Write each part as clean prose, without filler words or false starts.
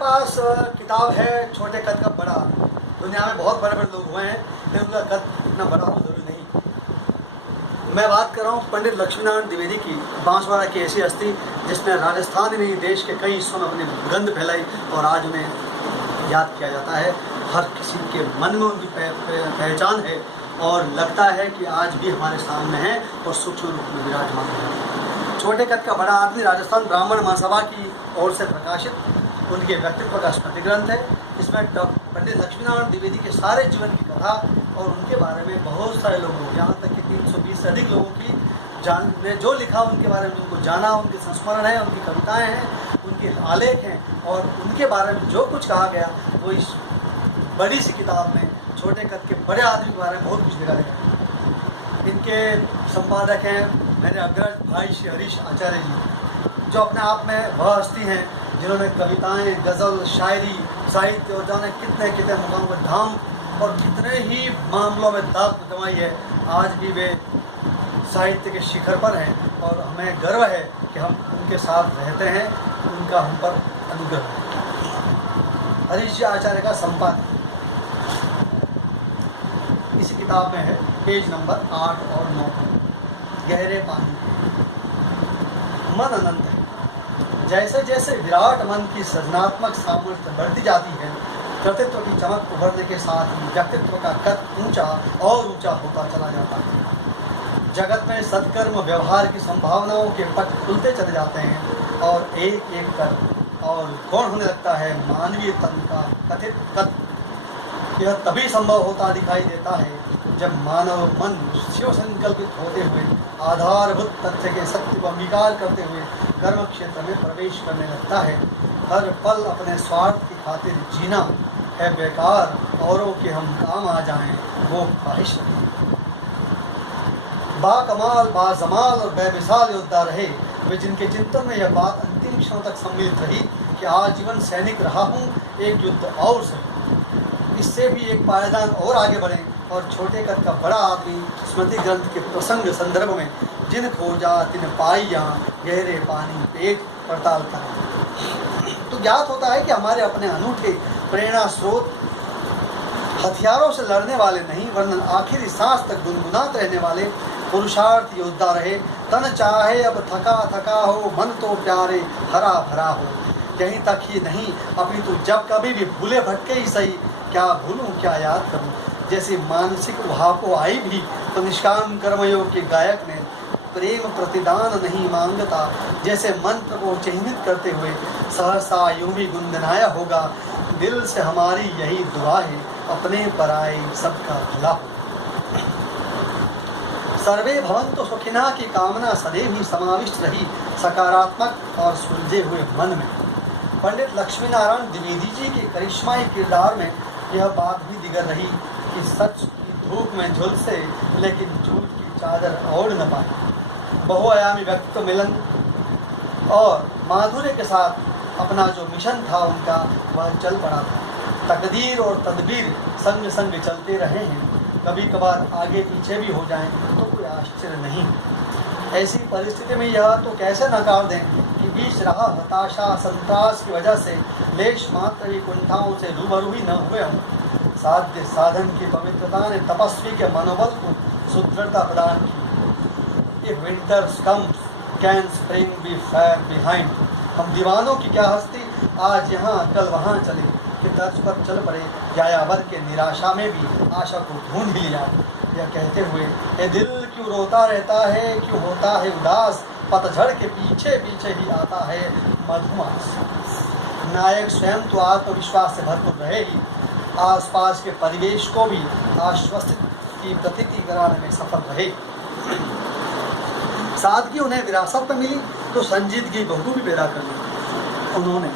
पास किताब है छोटे कद का बड़ा। दुनिया में बहुत बड़े बड़े लोग हुए हैं, लेकिन उनका कद इतना बड़ा हो जरूरी नहीं। मैं बात कर रहा हूँ पंडित लक्ष्मीनारायण द्विवेदी की, बांसवाड़ा की ऐसी हस्ती जिसने राजस्थान में देश के कई हिस्सों में अपनी गंध फैलाई और आज उन्हें याद किया जाता है। हर किसी के मन में उनकी पहचान है और लगता है कि आज भी हमारे सामने है और सूक्ष्म रूप में विराजमान है। छोटे कद का बड़ा आदमी राजस्थान ब्राह्मण महासभा की ओर से प्रकाशित उनके व्यक्तित्व का स्मृति ग्रंथ है। इसमें पंडित लक्ष्मीनारायण द्विवेदी के सारे जीवन की कथा और उनके बारे में बहुत सारे लोगों, यहाँ तक कि 320 से अधिक लोगों की ने जो लिखा उनके बारे में, उनको जाना, उनके संस्मरण है, उनकी कविताएं हैं, उनके आलेख हैं और उनके बारे में जो कुछ कहा गया वो इस बड़ी सी किताब में छोटे कद के बड़े आदमी के बारे में बहुत कुछ लिखा गया है। इनके संपादक हैं मेरे अग्रज भाई श्री हरीश आचार्य जी, जो अपने आप में वह हस्ती हैं जिन्होंने कविताएं, गज़ल, शायरी, साहित्य और जाने कितने कितने मुकामों पर धाम और कितने ही मामलों में दाग कमाई है। आज भी वे साहित्य के शिखर पर हैं और हमें गर्व है कि हम उनके साथ रहते हैं, उनका हम पर अनुग्रह है। हरीश जी आचार्य का संपादक इसी किताब में है, पेज नंबर 8 और 9। गहरे पानी मन अनंत है। जैसे जैसे विराट मन की सृजनात्मक सामर्थ्य बढ़ती जाती है, कृतित्व की चमक उभरने के साथ ही व्यक्तित्व का कद ऊंचा और ऊंचा होता चला जाता है। जगत में सत्कर्म व्यवहार की संभावनाओं के पट खुलते चले जाते हैं और एक एक कर और गौण होने लगता है मानवीय तन का कथित कद। यह तभी संभव होता दिखाई देता है जब मानव मन शिव संकल्पित होते हुए आधारभूत तथ्य के सत्य को अंगीकार करते हुए कर्म क्षेत्र में प्रवेश करने लगता है। हर पल अपने स्वार्थ की खातिर जीना है बेकार, औरों के हम काम आ जाएं वो ख्वाहिश नहीं। बाकमाल, बाजमाल और बेमिसाल योद्धा रहे वे जिनके चिंतन में यह बात अंतिम क्षण तक सम्मिलित रही कि आजीवन सैनिक रहा हूँ, एक युद्ध और सही, इससे भी एक पायदान और आगे बढ़ें और छोटे कद का बड़ा आदमी स्मृति ग्रंथ के प्रसंग संदर्भ में जिन खोजा तिन पाइया गहरे पानी पेट पड़ताल करें तो ज्ञात होता है कि हमारे अपने अनूठे प्रेरणा स्रोत हथियारों से लड़ने वाले नहीं वरन आखिरी सांस तक गुनगुनाते रहने वाले पुरुषार्थ योद्धा रहे। तन चाहे अब थका थका हो, मन तो प्यारे हरा भरा हो। यहीं तक ही नहीं अपितु जब कभी भी भूले भटके ही सही, क्या भूलूं क्या याद करूं, जैसी मानसिक उहापों आई भी तो निष्काम कर्मयोग के गायक ने प्रेम प्रतिदान नहीं मांगता जैसे मंत्र को चिन्हित करते हुए सहसा यूं भी गुनगुनाया होगा, दिल से हमारी यही दुआ है अपने पराए सबका भला हो। सर्वे भवन्तु सुखिनः की कामना सदैव ही समाविष्ट रही सकारात्मक और सुलझे हुए मन में। पंडित लक्ष्मीनारायण द्विवेदी जी के करिश्माई किरदार में यह बात भी दिगर रही कि सच की धूप में झुलसे लेकिन झूठ की चादर ओढ़ न पाए। बहुआयामी व्यक्तित्व मिलन और माधुर्य के साथ अपना जो मिशन था उनका वह चल पड़ा था। तकदीर और तदबीर संग संग चलते रहे हैं, कभी कभार आगे पीछे भी हो जाएं तो कोई आश्चर्य नहीं। ऐसी परिस्थिति में यह तो कैसे नकार दें कि बीच राह हताशा संत्रास की वजह से लेश मात्र भी कुंठाओं से रूबरू ही न हुए हम। साध्य साधन की पवित्रता ने तपस्वी के मनोबल को सुदृढ़ता प्रदान की। If winter comes, can spring be fair behind? हम दीवानों की क्या हस्ती, आज यहाँ कल वहाँ चले कि तर्ज पर चल पड़े, यायावर के निराशा में भी आशा को ढूंढ ही लिया। यह कहते हुए ये दिल क्यों रोता रहता है, क्यों होता है उदास, पतझड़ के पीछे पीछे ही आता है मधुमास। नायक स्वयं तो आत्मविश्वास से भरपूर रहे ही आसपास के परिवेश को भी आश्वस्त की प्रतीति कराने में सफल रहे। सादगी उन्हें विरासत में मिली तो संजीदगी बहु भी पैदा कर ली। उन्होंने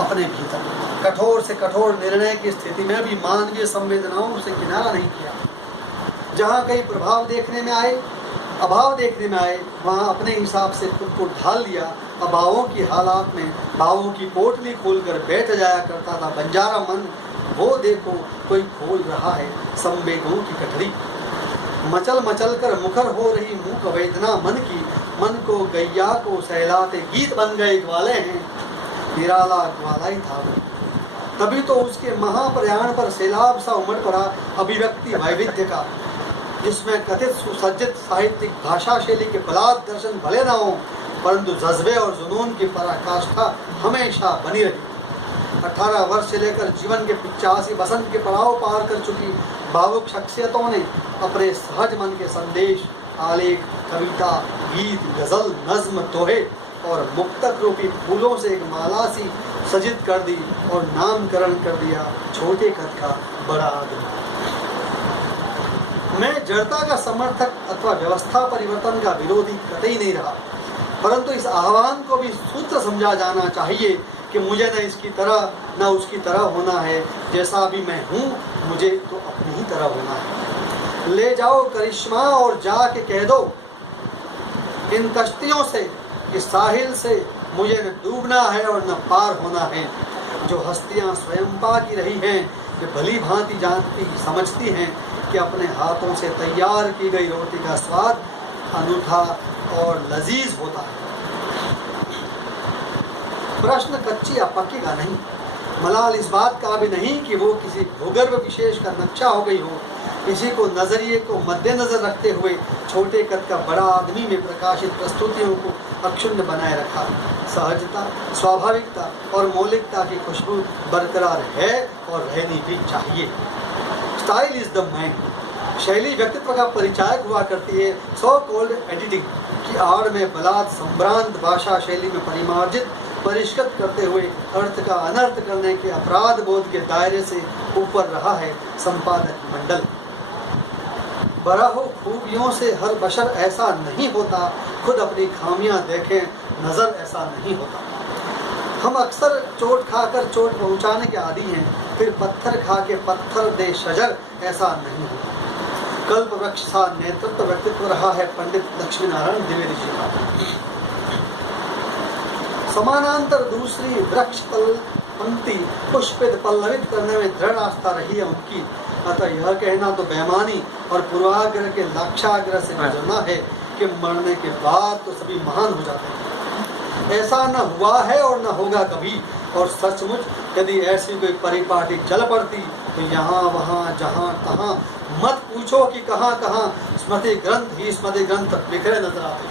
अपने भीतर कठोर से कठोर निर्णय की स्थिति में भी मानवीय संवेदनाओं से किनारा नहीं किया। जहाँ कहीं प्रभाव देखने में आए, अभाव देखने में आए, वहाँ अपने हिसाब से खुद को ढाल लिया। अभावों की हालात में भावों की पोटली खोलकर बैठ जाया करता था बंजारा मन। वो देखो कोई खोल रहा है संवेगों की कटरी। मचल मचल कर मुखर हो रही मूक वेदना मन की, मन को गैया को सहलाते गीत बन गए वाले हैं। निराला ग्वाला ही था। तभी तो उसके महाप्रयाण पर सैलाब सा उमड़ पड़ा अभिव्यक्ति वैविध्य का, जिसमें कथित सुसज्जित साहित्यिक भाषा शैली के बलात् दर्शन भले न हो, परंतु जज्बे और जुनून की पराकाष्ठा हमेशा बनी रही। 18 वर्ष से लेकर जीवन के 85 बसंत के पड़ाव पार कर चुकी भावुक शख्सियतों ने अपने सहज मन के संदेश, आलेख, कविता, गीत, गजल, नज्म, दोहे और मुक्तक रूपी फूलों से एक माला सी सजित कर दी और नामकरण कर दिया छोटे कद का बड़ा आदमी। मैं जड़ता का समर्थक अथवा व्यवस्था परिवर्तन का विरोधी कतई नहीं रहा, परंतु इस आह्वान को भी सूत्र समझा जाना चाहिए कि मुझे न इसकी तरह न उसकी तरह होना है। जैसा भी मैं हूँ, मुझे तो अपनी ही तरह होना है। ले जाओ करिश्मा और जाके कह दो इन कश्तियों से, इस साहिल से मुझे न डूबना है और न पार होना है। जो हस्तियाँ स्वयं पा की रही हैं, वे भली भांति जानती समझती हैं कि अपने हाथों से तैयार की गई रोटी का स्वाद अनूठा और लजीज होता है। प्रश्न कच्ची या पक्की का नहीं, मलाल इस बात का भी नहीं कि वो किसी भूगर्भ विशेष का नक्शा हो गई हो। इसी को नजरिए को मद्देनजर रखते हुए छोटे कद का बड़ा आदमी में प्रकाशित प्रस्तुतियों को अक्षुण्ण बनाए रखा। सहजता, स्वाभाविकता और मौलिकता की खुशबू बरकरार है और रहनी भी चाहिए। Style is the man. शैली व्यक्तित्व का परिचायक हुआ करती है। सो कॉल्ड एडिटिंग की आड़ में बलात् संभ्रांत भाषा शैली में परिमार्जित परिष्कृत करते हुए अर्थ का अनर्थ करने के अपराध बोध के दायरे से ऊपर रहा है संपादक मंडल। बराहो खूबियों से हर बशर ऐसा नहीं होता, खुद अपनी खामियां देखें, नजर ऐसा नहीं होता। हम अक्सर चोट खाकर चोट पहुंचाने के आदी हैं, फिर पत्थर खा के पत्थर दे शजर ऐसा नहीं होता। कल्प वृक्ष सा नेतृत्व व्यक्तित्व रहा है पंडित लक्ष्मीनारायण द्विवेदी जी का। समानांतर दूसरी वृक्ष पंक्ति पुष्पित पल्लवित करने में दृढ़ आस्था रही है उनकी। अतः यह कहना तो बेईमानी और पूर्वाग्रह के लक्ष्याग्रह से गुजरना है कि मरने के बाद तो सभी महान हो जाते हैं। ऐसा न हुआ है और न होगा कभी। और सचमुच यदि ऐसी कोई परिपाटी चल पड़ती तो यहाँ वहाँ जहाँ तहाँ मत पूछो कि कहाँ कहाँ स्मृति ग्रंथ ही स्मृति ग्रंथ बिखरे नजर आते।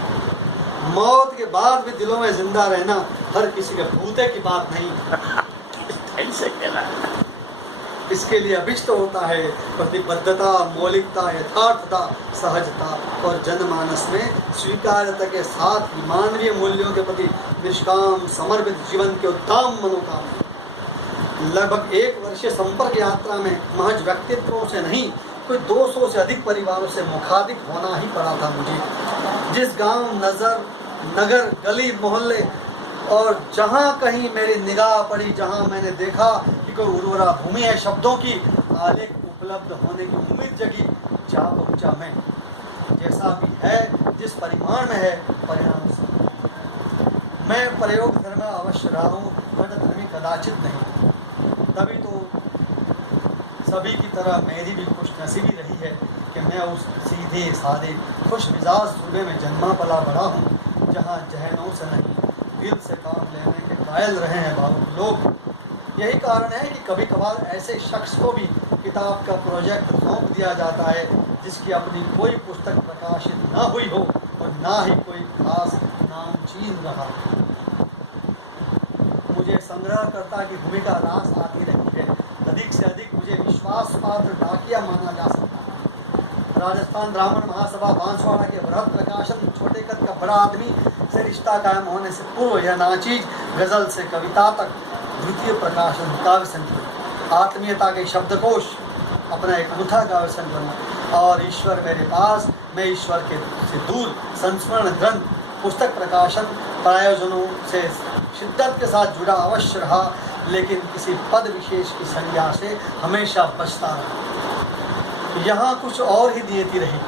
मौत के बाद भी दिलों में जिंदा रहना हर किसी के भूते की बात नहीं। इसके लिए अभिष्ट होता है प्रतिबद्धता, मौलिकता, यथार्थता, सहजता और जनमानस में स्वीकार्यता के साथ मानवीय मूल्यों के प्रति निष्काम समर्पित जीवन के उत्तम मनोकामना। लगभग 1 वर्षीय संपर्क यात्रा में महज व्यक्तित्वों से नहीं, कोई 200 से अधिक परिवारों से मुखातिब होना ही पड़ा था मुझे। जिस गांव, नगर, गली, मोहल्ले और जहाँ कहीं मेरी निगाह पड़ी, जहाँ मैंने देखा कि कोई उर्वरा भूमि है शब्दों की, आलेख उपलब्ध होने की उम्मीद जगी, जा पहुँचा मैं। जैसा भी है, जिस परिमाण में है, परिणाम से मैं प्रयोग धर्म अवश्य रहा हूँ, धर्मी कदाचित नहीं। तभी तो सभी की तरह मेरी भी खुशनसीबी रही है कि मैं उस सीधे साधे खुश मिजाज सूबे में जन्मा पला बड़ा हूँ, जहाँ जहनों से नहीं दिल से काम लेने के कायल रहे हैं भावुक लोग। यही कारण है कि कभी कभार ऐसे शख्स को भी किताब का प्रोजेक्ट सौंप दिया जाता है जिसकी अपनी कोई पुस्तक प्रकाशित ना हुई हो और ना ही कोई खास नामचीन रहा। मुझे संग्रहकर्ता की भूमिका रास आती रही है। अधिक से अधिक मुझे विश्वास पात्र डाकिया माना जा सकता है। राजस्थान ब्राह्मण महासभा बांसवाड़ा के बृहद प्रकाशन छोटे कद का बड़ा आदमी से रिश्ता कायम होने से पूर्व यह नाचीज गजल से कविता तक द्वितीय प्रकाशन काव्य संकलन, आत्मीयता के शब्दकोश अपना एक अनूठा काव्य संकलन और ईश्वर मेरे पास, मैं ईश्वर के से दूर संस्मरण ग्रंथ पुस्तक प्रकाशन प्रायोजनों से शिद्दत के साथ जुड़ा अवश्य रहा, लेकिन किसी पद विशेष की संज्ञा से हमेशा बचता रहा। यहाँ कुछ और ही नियति रही।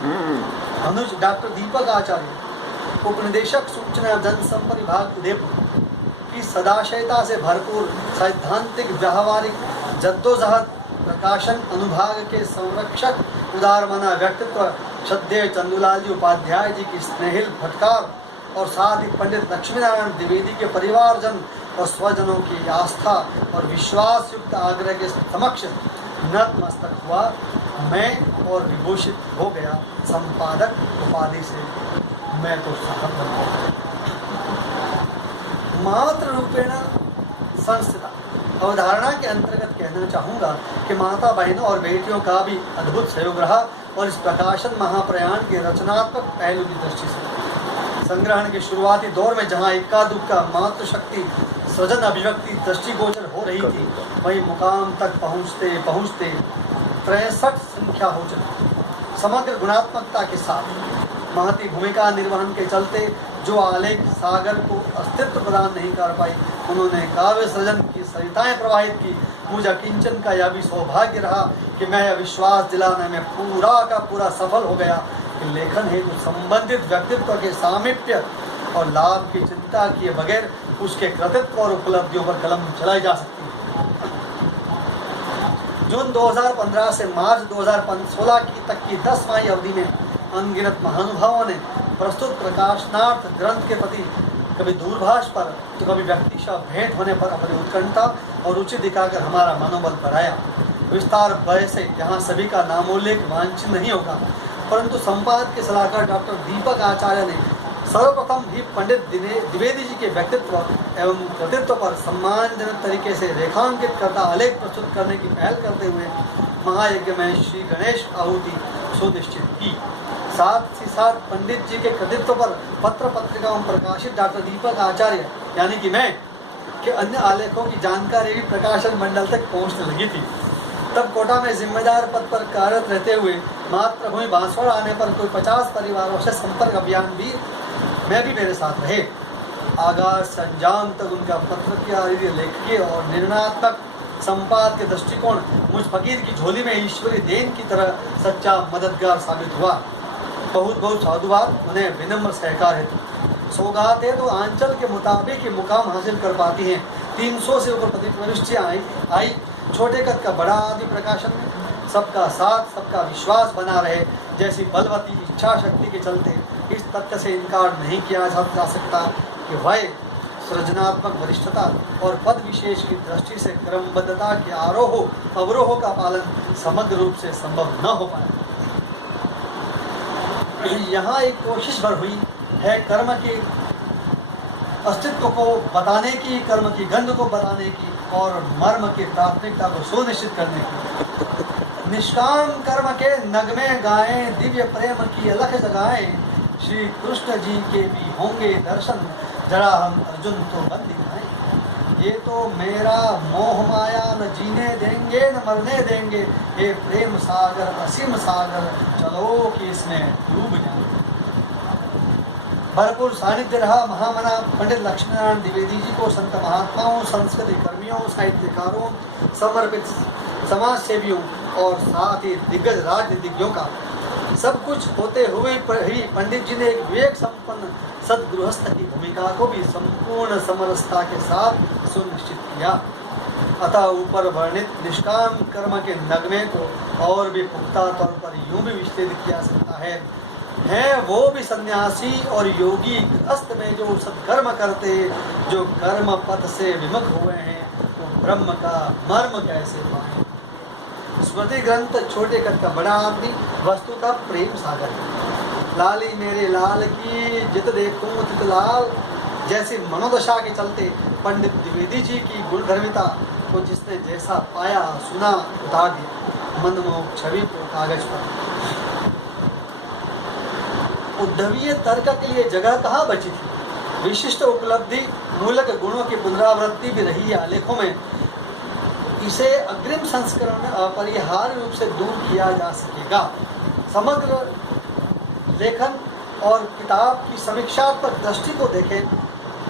अनुज डॉक्टर दीपक आचार्य, उपनिदेशक सूचना जनसंपर्क विभाग उदयपुर की सदाशयता से भरपूर सैद्धांतिक व्यावहारिक जद्दोजहद प्रकाशन अनुभाग के संरक्षक उदारमना व्यक्तित्व श्रद्धेय चंदूलाल जी उपाध्याय जी की स्नेहिल फटकार और साथ ही पंडित लक्ष्मीनारायण द्विवेदी के परिवारजन और स्वजनों की आस्था और विश्वास युक्त आग्रह के समक्ष नतमस्तक हुआ। मैं और विभूषित हो गया संपादक उपाधि से, मैं तो साहब बन गया। मात्र रूपेण संस्थिता अवधारणा के अंतर्गत कहना चाहूँगा कि माता बहनों और बेटियों का भी अद्भुत सहयोग रहा और इस प्रकाशन महाप्रयाण के रचनात्मक पहलू की दृष्टि से संग्रहण के शुरुआती दौर में जहाँ इक्का दुक्का मातृशक्ति स्वजन अभिव्यक्ति दृष्टिगोचर हो रही थी, वही मुकाम तक पहुँचते पहुँचते 63 संख्या हो चुकी। समग्र गुणात्मकता के साथ महती भूमिका निर्वहन के चलते जो आलेख सागर को अस्तित्व प्रदान नहीं कर पाई, उन्होंने काव्य सृजन की सरिताएं प्रवाहित की। मुझे अकिंचन का यह भी सौभाग्य रहा कि मैं यह विश्वास दिलाने में पूरा का पूरा सफल हो गया कि लेखन हेतु संबंधित व्यक्तित्व के सामीप्य और लाभ की चिंता किए बगैर उसके कृतित्व और उपलब्धियों पर कलम चलाई जा सकती है। जून 2015 से मार्च 2016 तक की 10 माही अवधि में अनगिनत महानुभावों ने प्रस्तुत प्रकाशनार्थ ग्रंथ के प्रति कभी दूरभाष पर तो कभी व्यक्तिशः भेंट होने पर अपनी उत्कंठा और रुचि दिखाकर हमारा मनोबल बढ़ाया। विस्तार भय से यहाँ सभी का नामोल्लेख वांछित नहीं होगा, परंतु संपादक के सलाहकार डॉक्टर दीपक आचार्य ने सर्वप्रथम ही पंडित द्विवेदी जी के व्यक्तित्व एवं कृतित्व पर सम्मानजनक तरीके से रेखांकित करता आलेख प्रस्तुत करने की पहल करते हुए महायज्ञ में श्री गणेश आहुति सुनिश्चित की। साथ ही साथ पंडित जी के कृतित्व पर पत्र पत्रिकाओं प्रकाशित डॉक्टर दीपक आचार्य यानी कि मैं के अन्य आलेखों की जानकारी भी प्रकाशन मंडल तक पहुंचने लगी थी। तब कोटा में जिम्मेदार पद पर कार्यरत रहते हुए मातृभूमि बांसवाड़ा आने पर कोई 50 परिवारों से संपर्क अभियान भी मेरे साथ रहे। आगाज से अंजाम तक उनका पत्रकारिता लेखकीय और निर्णयात्मक संपाद के दृष्टिकोण मुझ फकीर की झोली में ईश्वरीय देन की तरह सच्चा मददगार साबित हुआ। बहुत बहुत साधुवाद उन्हें विनम्र सहकार हेतु। सौगात है तो आंचल के मुताबिक ही मुकाम हासिल कर पाती हैं। 300 से ऊपर प्रविष्टियाँ आई छोटे कद का बड़ा आदि प्रकाशन में सबका साथ सबका विश्वास बना रहे जैसी बलवती इच्छा शक्ति के चलते इस तथ्य से इनकार नहीं किया जा सकता कि वह सृजनात्मक वरिष्ठता और पद विशेष की दृष्टि से क्रमबद्धता के आरोह अवरोह का पालन समग्र रूप से संभव न हो पाया। यहाँ एक कोशिश भर हुई है कर्म के अस्तित्व को बताने की, कर्म की गंध को बताने की और मर्म की प्राथमिकता को सुनिश्चित करने की। निष्काम कर्म के नगमे गाएं, दिव्य प्रेम की अलख जगाएं, श्री कृष्ण जी के भी होंगे दर्शन, जरा हम अर्जुन तो बन दिखाएं। ये तो मेरा मोह माया न जीने देंगे न मरने देंगे, हे प्रेम सागर असीम सागर, चलो कि इसमें डूब जाए। भरपूर सानिध्य रहा महामना पंडित लक्ष्मीनारायण द्विवेदी जी को संत महात्माओं, संस्कृति कर्मियों, साहित्यकारों, समर्पित समाज सेवियों और साथ ही दिग्गज राजनीतिज्ञों का। सब कुछ होते हुए ही पंडित जी ने एक विवेक संपन्न सदगृहस्थ की भूमिका को भी संपूर्ण समरसता के साथ सुनिश्चित किया। अतः ऊपर वर्णित निष्काम कर्म के नगमे को और भी पुख्ता तौर पर यूं भी विश्लेषित किया सकता है वो भी सन्यासी और योगी गृहस्थ में जो सत्कर्म करते, जो कर्म पथ से विमुख हुए हैं, तो ब्रह्म का मर्म कैसे पाए। स्मृति ग्रंथ छोटे कद का बड़ा आदमी वस्तुतः प्रेम सागर है। लाली मेरे लाल की जित देखूं तित लाल जैसी मनोदशा के चलते पंडित द्विवेदी जी की गुणधर्मिता को जिसने जैसा पाया सुना उतार दिया मनमोहक छवि को कागज पर। उद्धवीय तर्क के लिए जगह कहाँ बची थी। विशिष्ट उपलब्धि मूलक गुणों की पुनरावृत्ति भी रही है आलेखों में। इसे अग्रिम संस्करण में अपरिहार्य रूप से दूर किया जा सकेगा। समग्र लेखन और किताब की समीक्षात्मक दृष्टि को देखें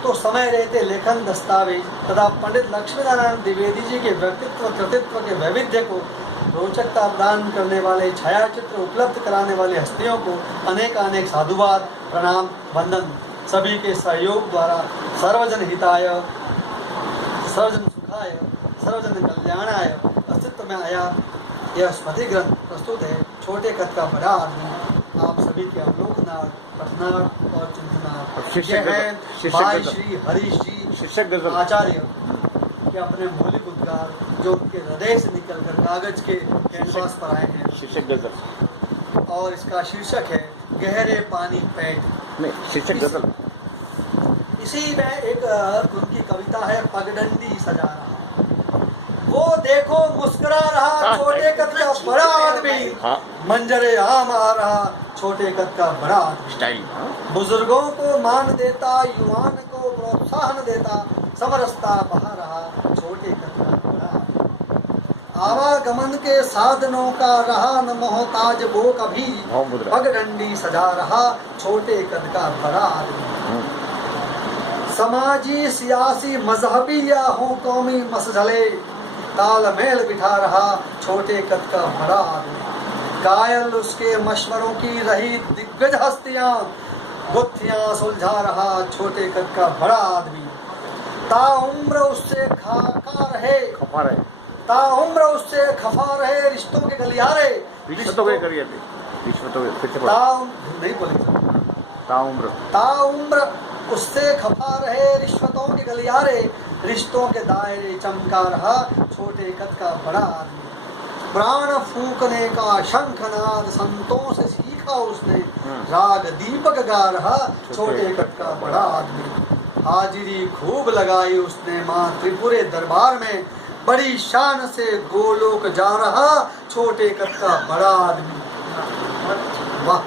तो समय रहते लेखन दस्तावेज तथा पंडित लक्ष्मीनारायण द्विवेदी जी के व्यक्तित्व कृतित्व के वैविध्य को रोचकता प्रदान करने वाले छायाचित्र उपलब्ध कराने वाली हस्तियों को अनेक साधुवाद, प्रणाम, वंदन। सभी के सहयोग द्वारा सर्वजन हिताय, सर्वजन सुखाय, सर्वजन कल्याणाय अस्तित्व में आया यह स्मृति ग्रंथ प्रस्तुत है। छोटे कद का बड़ा आदमी आप सभी के अवलोकनार्थ, पठनार्थ और चिंतनार्थ। भाई श्री हरीश जी शीर्षक गजल आचार्य के अपने मौलिक उद्गार जो उनके हृदय से निकलकर कागज के कैनवास पर आए हैं, शीर्षक गजल और इसका शीर्षक है गहरे पानी पैठ। नहीं, शीर्षक गजल। इसी में एक उनकी कविता है पगडंडी सजा रहा, वो देखो मुस्कुरा रहा छोटे कद का बड़ा आदमी, मंजरे आम आ रहा छोटे कद का बड़ा आदमी, स्टाइल बुजुर्गों को मान देता, युवान को प्रोत्साहन देता, समरसता बहा रहा छोटे कद का बड़ा आदमी, आवागमन के साधनों का रहा न मोहताज वो कभी, पगडंडी सजा रहा छोटे कद का बड़ा आदमी, समाजी सियासी मजहबी या हो कौमी मसले, तालमेल बिठा रहा छोटे कद का बड़ा आदमी, कायल उसके मशवरों की रही दिग्गज हस्तियां, गुत्थियां सुलझा रहा छोटे कद का बड़ा आदमी, ताउम्र उससे खफा रहे रिश्तों के गलियारे, नहीं बोलेंगे, ताउम्र उससे खफा रहे रिश्वतों के गलियारे, रिश्तों के दायरे चमका रहा छोटे कद का बड़ा आदमी, प्राण फूकने का शंखनाद संतों से सीखा उसने, राग दीपक गा रहा छोटे कद का बड़ा आदमी, हाजिरी खूब लगाई उसने माँ त्रिपुरे दरबार में, बड़ी शान से गोलोक जा रहा छोटे कद का बड़ा आदमी। वाह।